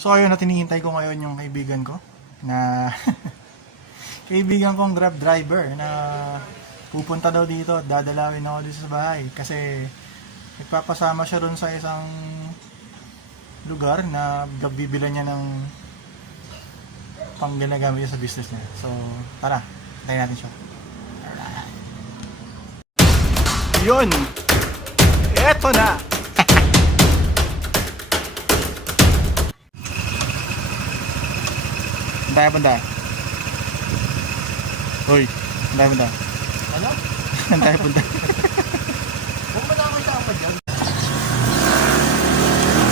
So ayun na tinihintay ko ngayon yung kaibigan ko na kaibigan kong Grab driver na pupunta daw dito at dadalawin ako dito sa bahay kasi nagpapasama siya ron sa isang lugar na bibilan niya ng pang ginagamit niya sa business niya. So tara, tayo natin siya. Yun! Eto na! Punta punta. Hoy, punta. Ano? Punta punta. Huwag mo na ako isama dyan.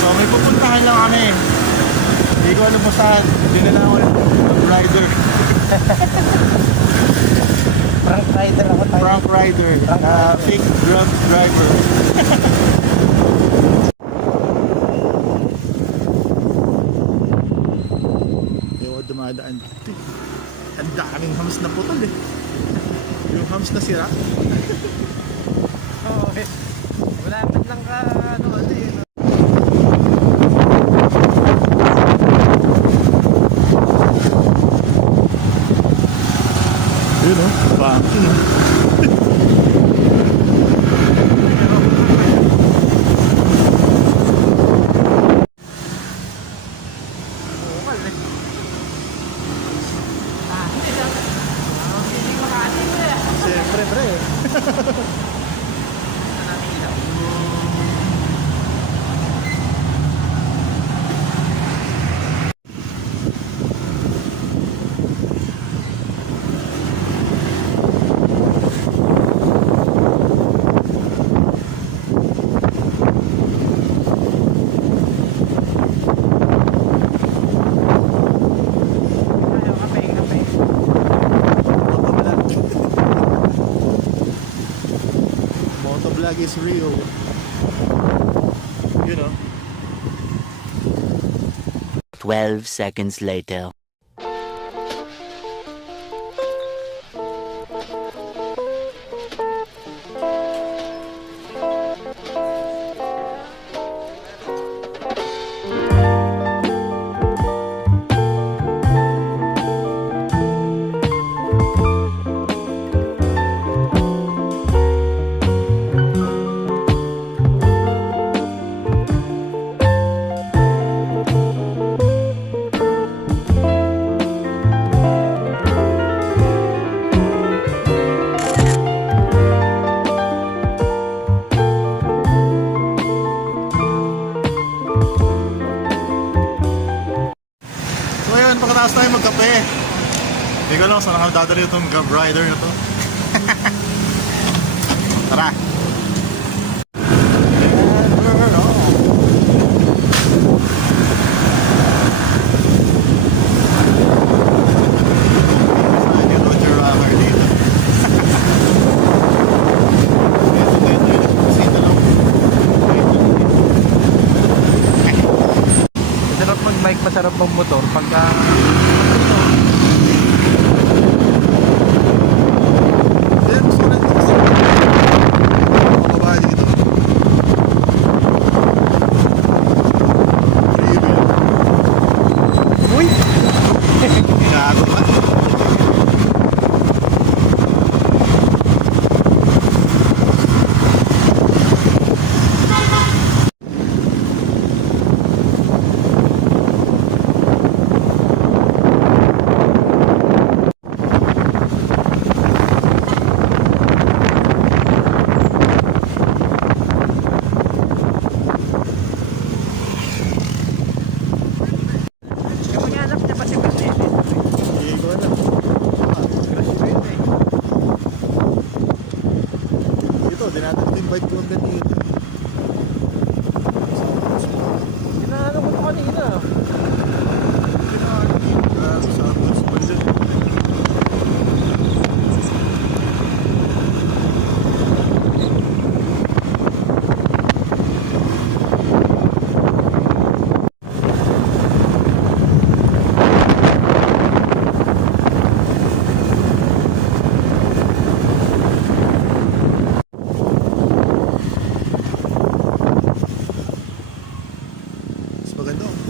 So may pupuntahan lang kami. Hindi ko alam kung saan. Dinala ako ng rider. Prank rider ako tayo. Prank rider. Fake Grab driver. Dumadaan dito. Ang daming hams na putol eh. Yung hams na sira. Oo eh. Wala man lang ka ano eh. Yun o, banking. Siyempre, pre. Motovlog is real. You know. 12 seconds later. Pagkatapos tayo magkape. Hindi ko lang saan nakadadali itong Grab rider na to. Tara! Masarap mag-bike, masarap mag-motor pagka Hindi ko alam.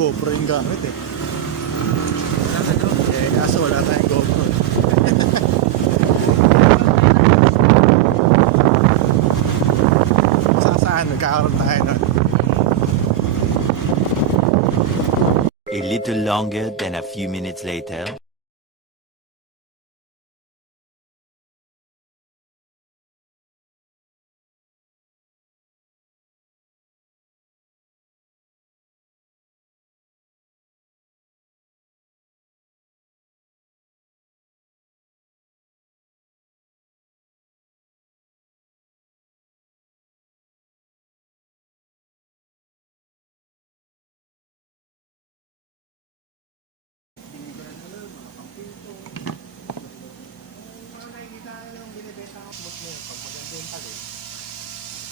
GoPro yung gamit eh. Kaso wala tayong GoPro. Saan? Nagkakaroon tayo na. A little longer than a few minutes later.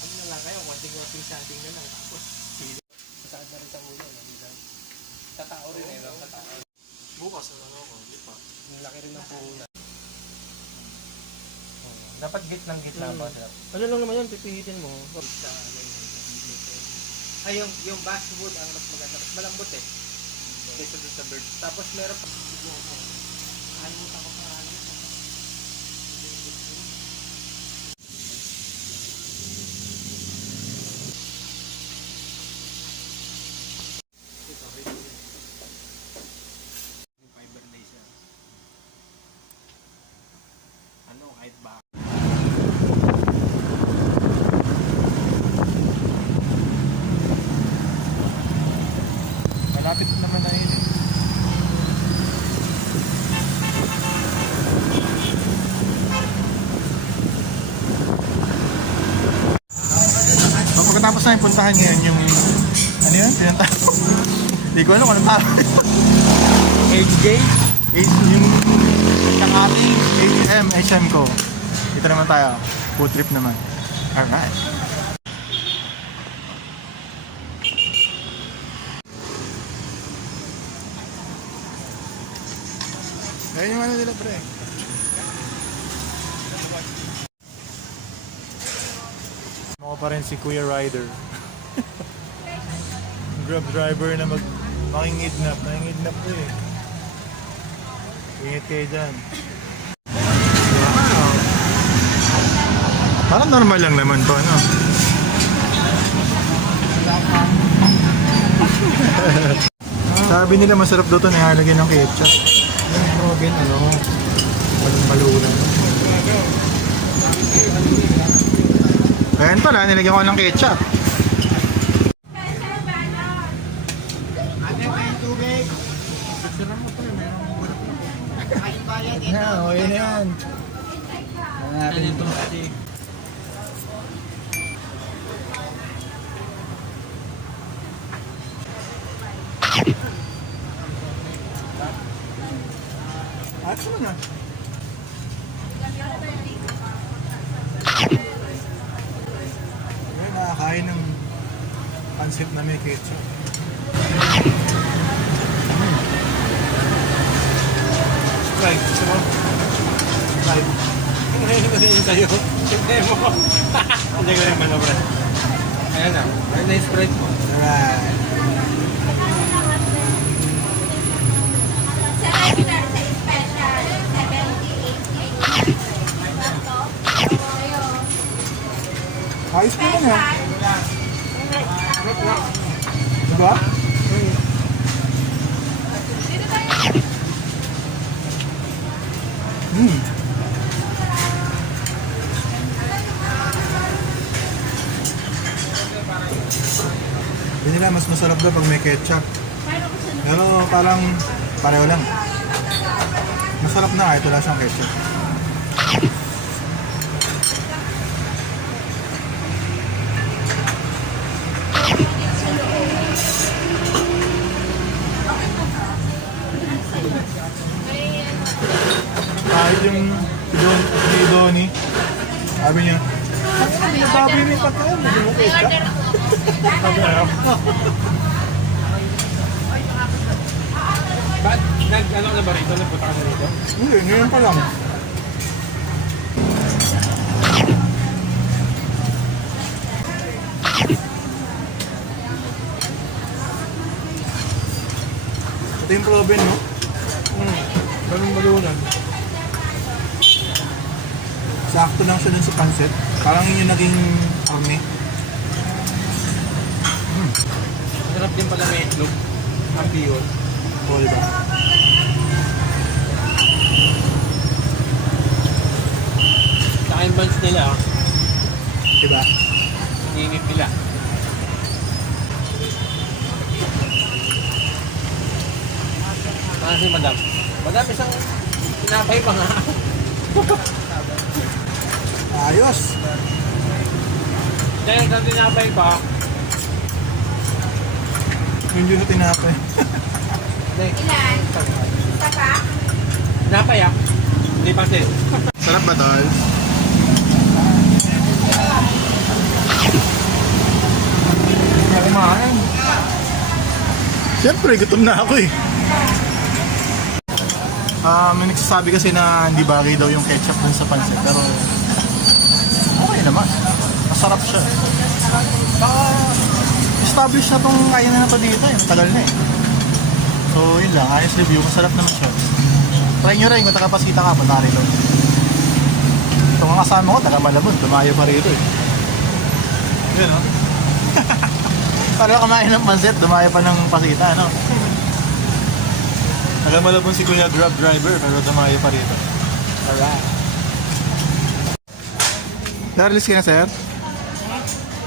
Ano na lang kayo, konting sanding na lang. Tapos, masakit na rin sa ulo. Tatao rin eh, tatao. Bukas ano ko, di pa. Ang laki rin ng puhunan. Dapat gitlang-gitna ba sila? Ano lang naman yan, pipihitin mo. Ay, yung basswood ang mas maganda. Mas malambot eh. Kaysa doon sa bird. Tapos meron pa. Kalimutan ko pa ano. Fiber na siya. Ano, kahit ba? Malapit naman na yun eh. So, pagkatapos namin puntahan ngayon yung ano yun? Pinunta. Hindi ko alam kung anong tawag. HJ? Yung ating HM ko. Dito naman tayo. Food trip naman. Alright. Ayun yung ano nila pre. Ako pa rin si Kuya Rider. Grab driver na makingidnap. Nakingidnap ko eh. Ingat kayo dyan. Wow. Parang normal lang naman to, ano? Sabi nila masarap daw to na halagyan ng ketchup. Yung Robin, ano? Walang malulan. Ayan pala, nilagyan ko ng ketchup. Yan, okay na yan. Natin ito. Ito mo na. Ayan, nakakain ng pancit na may ketchup. Sprite, gusto mo? Sprite. Ano yun sa'yo? Hindi mo. Hindi ko rin manobra. Ayan na. Ayan na yung Sprite mo. Alright. Ayos ko yan ha. Diba? Hindi nila mas masarap daw pag may ketchup. Pero parang pareho lang. Masarap na kahit wala siyang ketchup. Kahit yung ni Donnie, sabi niya, sabi rin pa tayo, hindi mo ketchup. Ba't nag-ano ka na ba rito? Nagpunta ka na rito? Hindi, ngayon pa lang. yung proven, no? Ganun malunan. Sakto lang siya dun sa pancit. Parang yun yung naging army. Masarap din pala may itlog. Happy yun. Oo, diba? Saka yung buns nila, Diba? init nila. Si madam. Madam, isang tinapay pa nga. Ayos! Dahil isang tinapay pa. Hindi na tinapay. Ilan? Isa pa? Tinapay ah. Hindi pa sin. Sarap ba, tol? Hindi kumain. Siyempre, gutom na ako eh. May nagsasabi kasi na hindi bagay daw yung ketchup dun sa pancit. Pero, okay naman. Masarap siya. Established na tong kaya na to dito eh. Matagal na eh. So, yun lang. Honest review. Masarap naman siya. Try nyo rin. Kung takapasita ka, punta ka rito. Ito mga kasama ko, taga Malabon. Tumayo pa rito eh. Yun o. Para kumain ng pancit, dumayo pa ng pasita, ano? Taga Malabon si Kuya Grab driver, pero dumayo pa rito. Alright. Sir, alis ka na, sir?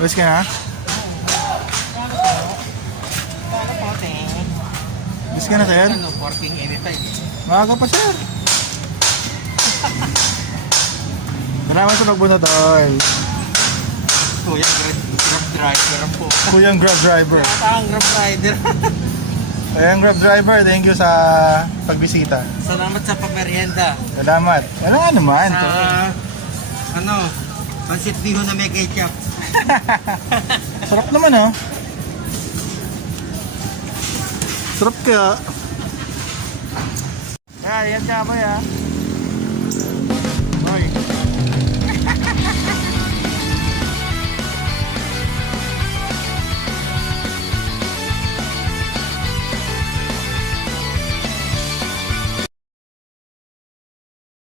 Alis ka na? Alis ka na, sir? Ano, working anytime. Maaga pa, sir. Salamat sa pagbunot, tol. Kuya, grab driver po. Kuyang Grab driver. Ang grab rider. Kuyang Grab driver, thank you sa pagbisita. Salamat sa pamerienda. Salamat. Ano nga naman? Ano, pansit bihon na may ketchup. Sarap naman, oh. Sarap kaya. Kaya, yan ka ba, ya?